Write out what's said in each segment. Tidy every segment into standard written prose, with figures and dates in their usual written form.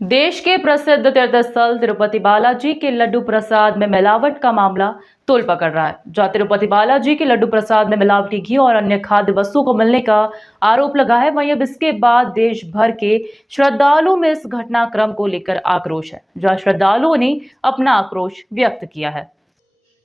देश के प्रसिद्ध तीर्थस्थल तिरुपति बालाजी के लड्डू प्रसाद में मिलावट का मामला तूल पकड़ रहा है। जहां तिरुपति बालाजी के लड्डू प्रसाद में मिलावटी घी और अन्य खाद्य वस्तुओं को मिलने का आरोप लगा है, वहीं अब इसके बाद देश भर के श्रद्धालुओं में इस घटनाक्रम को लेकर आक्रोश है, जहां श्रद्धालुओं ने अपना आक्रोश व्यक्त किया है।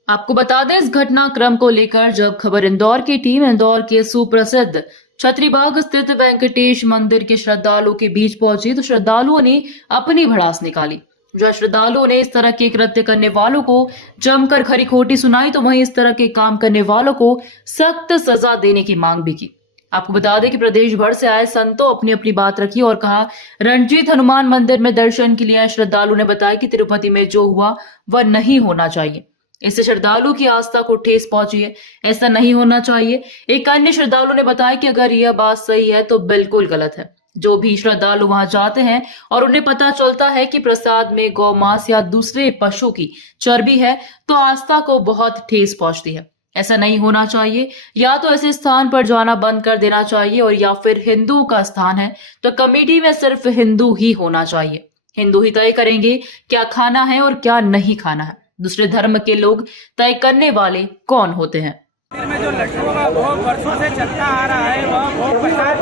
आपको बता दें, इस घटनाक्रम को लेकर जब खबर इंदौर की टीम इंदौर के सुप्रसिद्ध छतरीबाग स्थित वेंकटेश मंदिर के श्रद्धालुओं के बीच पहुंची तो श्रद्धालुओं ने अपनी भड़ास निकाली। जहां श्रद्धालुओं ने इस तरह के कृत्य करने वालों को जमकर खरी खोटी सुनाई तो वहीं इस तरह के काम करने वालों को सख्त सजा देने की मांग भी की। आपको बता दें कि प्रदेश भर से आए संतों अपनी अपनी बात रखी और कहा, रणजीत हनुमान मंदिर में दर्शन के लिए आए श्रद्धालु ने बताया कि तिरुपति में जो हुआ वह नहीं होना चाहिए। इससे श्रद्धालु की आस्था को ठेस पहुंची है, ऐसा नहीं होना चाहिए। एक अन्य श्रद्धालु ने बताया कि अगर यह बात सही है तो बिल्कुल गलत है। जो भी श्रद्धालु वहां जाते हैं और उन्हें पता चलता है कि प्रसाद में गौ मांस या दूसरे पशु की चर्बी है तो आस्था को बहुत ठेस पहुंचती है। ऐसा नहीं होना चाहिए। या तो ऐसे स्थान पर जाना बंद कर देना चाहिए और या फिर हिंदुओं का स्थान है तो कमेटी में सिर्फ हिंदू ही होना चाहिए। हिंदू ही तय करेंगे क्या खाना है और क्या नहीं खाना है। दूसरे धर्म के लोग तय करने वाले कौन होते हैं। में जो लड्डू का भोग वर्षों से चलता आ रहा है, वह भोग प्रसाद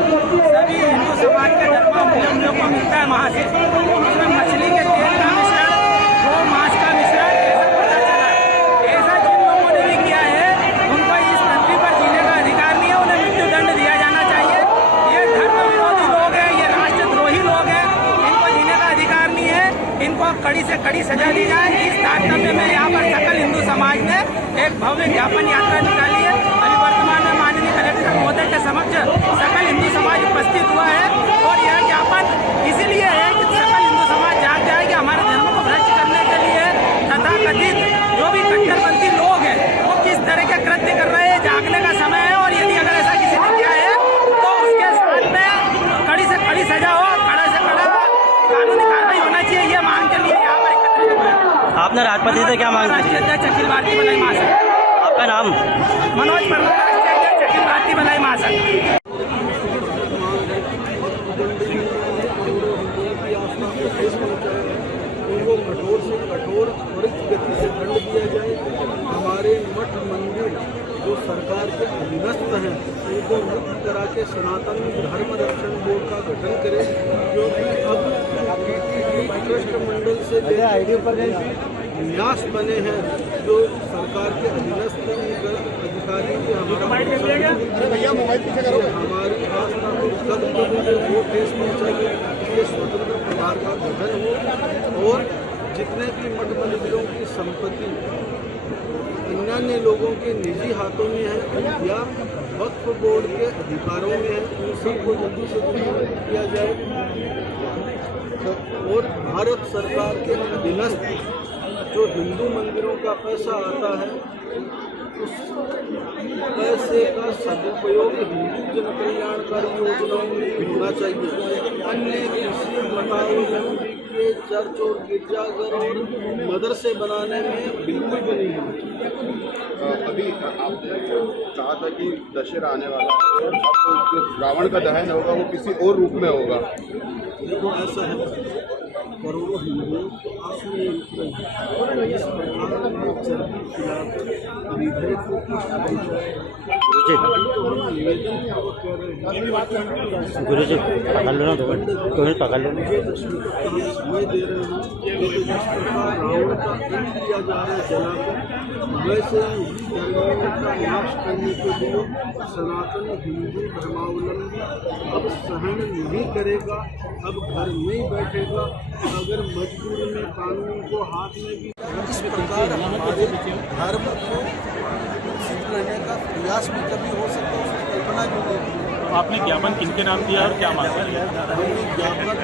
सभी हिंदू समाज के धर्मावलंबियों को मिलता है वहाँ से। उसमें मछली के तेल का मिश्रण, गौ मांस का मिश्रण, ऐसा पता चला है। ऐसा जिन लोगों ने भी किया है उनको इस पृथ्वी पर जीने का अधिकार नहीं है, उन्हें मृत्युदंड दिया जाना चाहिए। ये धर्म विरोधी लोग हैं, ये राष्ट्रद्रोही लोग हैं, इनको जीने का अधिकार नहीं है। इनको कड़ी से कड़ी सजा दी जाए। इस तारतम्य में यहाँ पर सकल हिंदू समाज ने एक भव्य ज्ञापन यात्रा निकाली है। अभी वर्तमान में माननीय कलेक्टर महोदय के समक्ष सकल हिंदू समाज उपस्थित हुआ है और यह ज्ञापन इसीलिए है कि सकल हिंदू समाज जाग जाए कि हमारे धर्म को भ्रष्ट करने के लिए तथाकथित जो भी कट्टरपंथी लोग हैं वो किस तरह के कृत्य कर रहे हैं। जागने का समय है और यदि अगर ऐसा किसी ने किया है तो उसके साथ में कड़ी से कड़ी सजा हो, कड़ा से कड़ा कानूनी कार्रवाई होना चाहिए। ये मांग के लिए यहाँ पर एकत्रित हुए हैं। आपने राष्ट्रपति से क्या मांग की? राष्ट्रीय अध्यक्ष अखिल भारतीय भलाई महासंघ। आपका नाम? मनोज परमार, राष्ट्रीय अध्यक्ष अखिल भारतीय भलाई महासंघ। उनको कठोर से कठोर त्वरित गति से दंड दिया जाए। हमारे मठ मंदिर जो सरकार के अधीनस्थ हैं उनको मुक्त करा के सनातन धर्म रक्षण बोर्ड का गठन करें, क्योंकि अब ट्रस्ट मंडल से न्यास बने हैं जो सरकार के अधीनस्थ अधिकारी के हमारी आस्था को कदम वो ठेस पहुँचाएंगे। इसलिए स्वतंत्र प्रभार का गठन हो और जितने भी मठ मंदिरों की संपत्ति अन्य लोगों के निजी हाथों में है या वक्फ बोर्ड के अधिकारों में है, उन सबको जल्दी से जल्दी किया जाए और भारत सरकार के अधीनस्थ जो हिंदू मंदिरों का पैसा आता है उस पैसे का सदुपयोग हिंदू जन कल्याणकारी योजनाओं में होना चाहिए। अन्य किसी मतावलंबी के चर्च और गिरजाघर और मदरसे बनाने में बिल्कुल भी नहीं है। अभी आपने कहा था कि दशहरा आने वाला है और अब जो रावण का दहन होगा वो किसी और रूप में होगा। देखो ऐसा है, करोड़ों हिंदू आपस में इस प्रकार में चर्बी खिलाकर हृदय को कष्ट पहुँचाए। तो हम निवेदन कह रहे हैं गुरु जी पकड़ लो ना, तो पकड़ लो ना। हम समय दे रहे हैं कि जिस प्रकार रावण का अंत किया जा रहा है जलाकर, वैसे ही धर्मों का नाश करने के लिए सनातन हिंदू धर्मावलंबी अब सहन नहीं करेगा, अब घर में ही बैठेगा। अगर मजबूरी में कानून को हाथ में भी इस प्रकार हमारे धर्म को लेने का प्रयास भी कभी हो सकता है, उसकी कल्पना भी नहीं। आपने ज्ञापन किनके नाम दिया और क्या मांगा? हमने ज्ञापन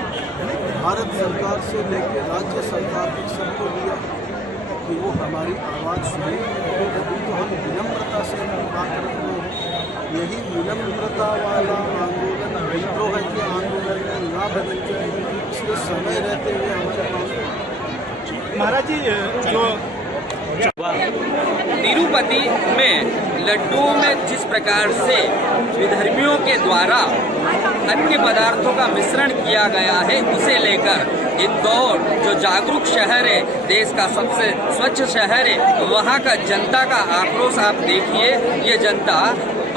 भारत सरकार से लेकर राज्य सरकार तक सबको दिया कि वो हमारी आवाज़ सुने। अभी तो हम विनम्रता से बात रखते हैं। यही विनम्रता वाला आंदोलन विद्रोह है कि आंदोलन में ना बदल जाए, इसलिए समय रहते हुए हमारे पास। महाराज जी, जो तिरुपति में लड्डुओं में जिस प्रकार से विधर्मियों के द्वारा अन्य पदार्थों का मिश्रण किया गया है, उसे लेकर इंदौर जो जागरूक शहर है, देश का सबसे स्वच्छ शहर है, वहाँ का जनता का आक्रोश आप देखिए। ये जनता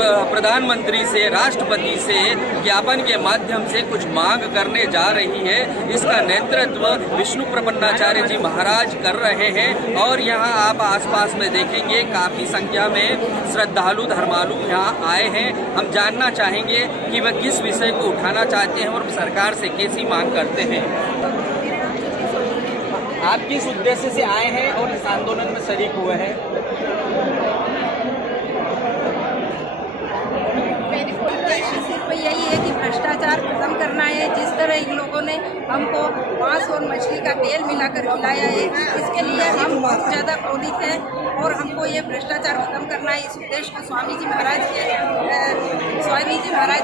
प्रधानमंत्री से, राष्ट्रपति से ज्ञापन के माध्यम से कुछ मांग करने जा रही है। इसका नेतृत्व विष्णु प्रपन्नाचार्य जी महाराज कर रहे हैं और यहाँ आप आसपास में देखेंगे काफ़ी संख्या में श्रद्धालु धर्मालु यहाँ आए हैं। हम जानना चाहेंगे कि वह किस विषय को उठाना चाहते हैं और सरकार से कैसी मांग करते हैं। आप किस उद्देश्य से आए हैं और इस आंदोलन में शरीक हुए हैं? उद्देश्य सिर्फ यही है कि भ्रष्टाचार खत्म करना है। जिस तरह इन लोगों ने हमको मांस और मछली का तेल मिलाकर खिलाया है, इसके लिए हम बहुत ज़्यादा क्रोधित हैं और हमको ये भ्रष्टाचार खत्म करना है। इस उद्देश्य को स्वामी जी महाराज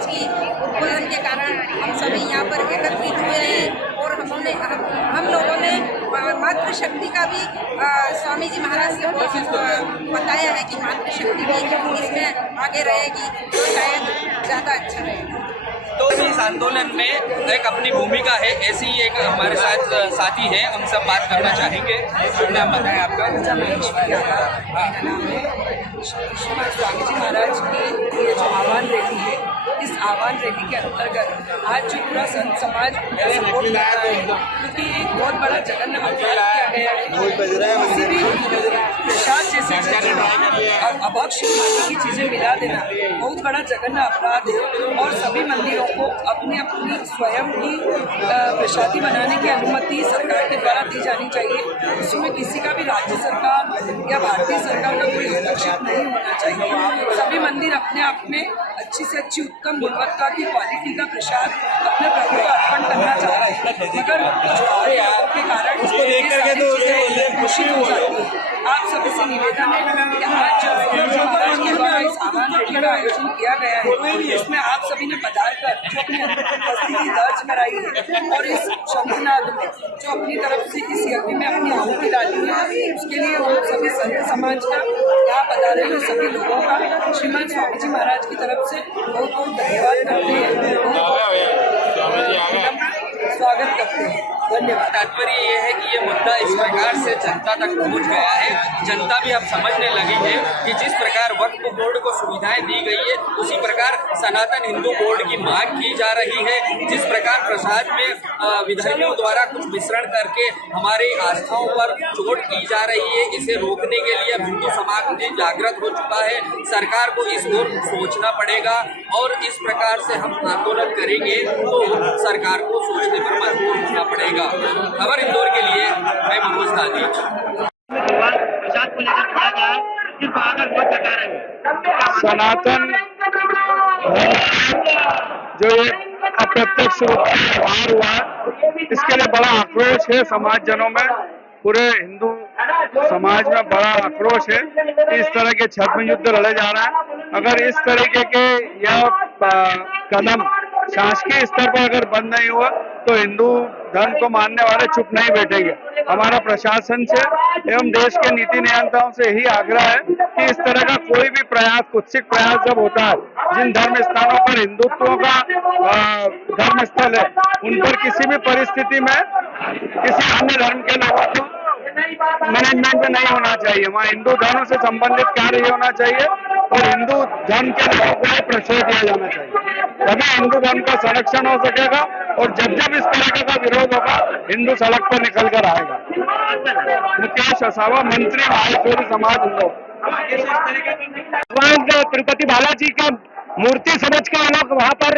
की उद्बोधन के कारण हम सभी यहाँ पर एकत्रित हुए हैं और हम लोगों ने मातृशक्ति का भी स्वामी जी महाराज से बताया है कि मातृशक्ति भी इसमें आगे रहेगी तो शायद ज़्यादा अच्छा रहेगा। तो इस आंदोलन में एक अपनी भूमिका है, ऐसी ही एक हमारे साथ साथी है, हम सब बात करना चाहेंगे। नाम बताएं आपका? स्वामी जी महाराज की ये जो आह्वान रैली है, इस आह्वान रैली के अंतर्गत आज जो पूरा संत समाज सपोर्ट कर रहा है, क्योंकि एक बहुत बड़ा जघन्य अपराध किया गया है। किसी भी प्रसाद जैसे अभक्ष खाने की चीजें मिला देना बहुत बड़ा जघन्य अपराध है और सभी मंदिरों को अपनी अपनी स्वयं की प्रसादी बनाने की अनुमति सरकार के द्वारा दी जानी चाहिए। उसमें किसी का भी राज्य सरकार या भारतीय सरकार का कोई हस्तक्षेप नहीं होना चाहिए। सभी मंदिर अपने आप में अच्छी से अच्छी उत्तम गुणवत्ता की क्वालिटी का प्रसाद अपने प्रभु को अर्पण करना चाह रहे हैं, मगर कुछ के कारण दूषित हो जाती है। आप सभी से निवेदन है कि आज जो महाराज के द्वारा इस आह्वान रैली का आयोजन किया गया है, इसमें आप सभी ने पधार कर जो अपनी उपस्थिति दर्ज कराई है और इस शंखनाद में जो अपनी तरफ से इस यज्ञ में अपनी आहुति डाली है, उसके लिए हम सभी संत समाज का, यहाँ पधारे हुए सभी लोगों का श्रीमान स्वामी जी महाराज की तरफ से बहुत बहुत धन्यवाद करते हैं, स्वागत करते हैं। धन्यवाद। तात्पर्य ये है कि ये मुद्दा इस प्रकार से जनता तक पहुंच गया है, जनता भी अब समझने लगी है कि जिस प्रकार वक्फ बोर्ड को सुविधाएं दी गई है, उसी प्रकार सनातन हिंदू बोर्ड की मांग की जा रही है। जिस प्रकार प्रसाद में विधायकों द्वारा कुछ मिश्रण करके हमारी आस्थाओं पर चोट की जा रही है, इसे रोकने के लिए हिंदू समाज भी जागृत हो चुका है। सरकार को इस ओर सोचना पड़ेगा और इस प्रकार से हम आंदोलन करेंगे तो सरकार को सोचने पर मजबूर होना पड़ेगा। खबर इंदौर के लिए मैं मनोज दादी। सनातन जो एक अप्रत्यक्ष रूप से बाहर हुआ, इसके लिए बड़ा आक्रोश है समाज जनों में, पूरे हिंदू समाज में बड़ा आक्रोश है। इस तरह के छद्म युद्ध लड़े जा रहा है। अगर इस तरीके के यह कदम शासकीय स्तर पर अगर बंद नहीं हुआ तो हिंदू धर्म को मानने वाले चुप नहीं बैठेंगे। हमारा प्रशासन से एवं देश के नीति नियंताओं से यही आग्रह है कि इस तरह का कोई भी प्रयास, कुत्सित प्रयास जब होता है, जिन धर्म स्थानों पर हिंदुत्व का धर्म स्थल है, उन पर किसी भी परिस्थिति में किसी अन्य धर्म के लोगों को मैनेजमेंट में नहीं होना चाहिए। वहाँ हिंदू धर्म से संबंधित कार्य होना चाहिए और हिंदू धर्म के लोगों को प्रश्रय दिया जाना चाहिए, तभी हिंदू धर्म का संरक्षण हो सकेगा। और जब जब इस तरह का विरोध होगा, हिंदू सड़क पर निकल कर आएगा। मुकेश असावा, मंत्री महाशोरी समाज भगवान तिरुपति बालाजी का मूर्ति समझ के लोग वहाँ पर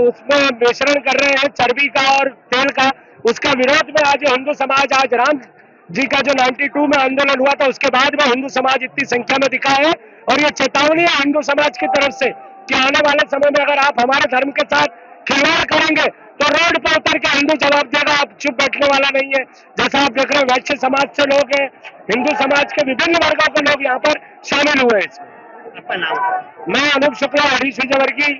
उसमें मिश्रण कर रहे हैं, चर्बी का और तेल का। उसका विरोध में आज हिंदू समाज, आज राम जी का जो 92 में आंदोलन हुआ था, उसके बाद में हिंदू समाज इतनी संख्या में दिखा है। और ये चेतावनी है हिंदू समाज की तरफ से कि आने वाले समय में अगर आप हमारे धर्म के साथ खिलवाड़ करेंगे तो रोड पर उतर के हिंदू जवाब देगा, आप चुप बैठने वाला नहीं है। जैसा आप देख रहे हैं, वैश्य समाज से लोग हैं, हिंदू समाज के विभिन्न वर्गों के लोग यहाँ पर शामिल हुए हैं। मैं अनूप शुक्ला, हरीश विजयवर्गीय,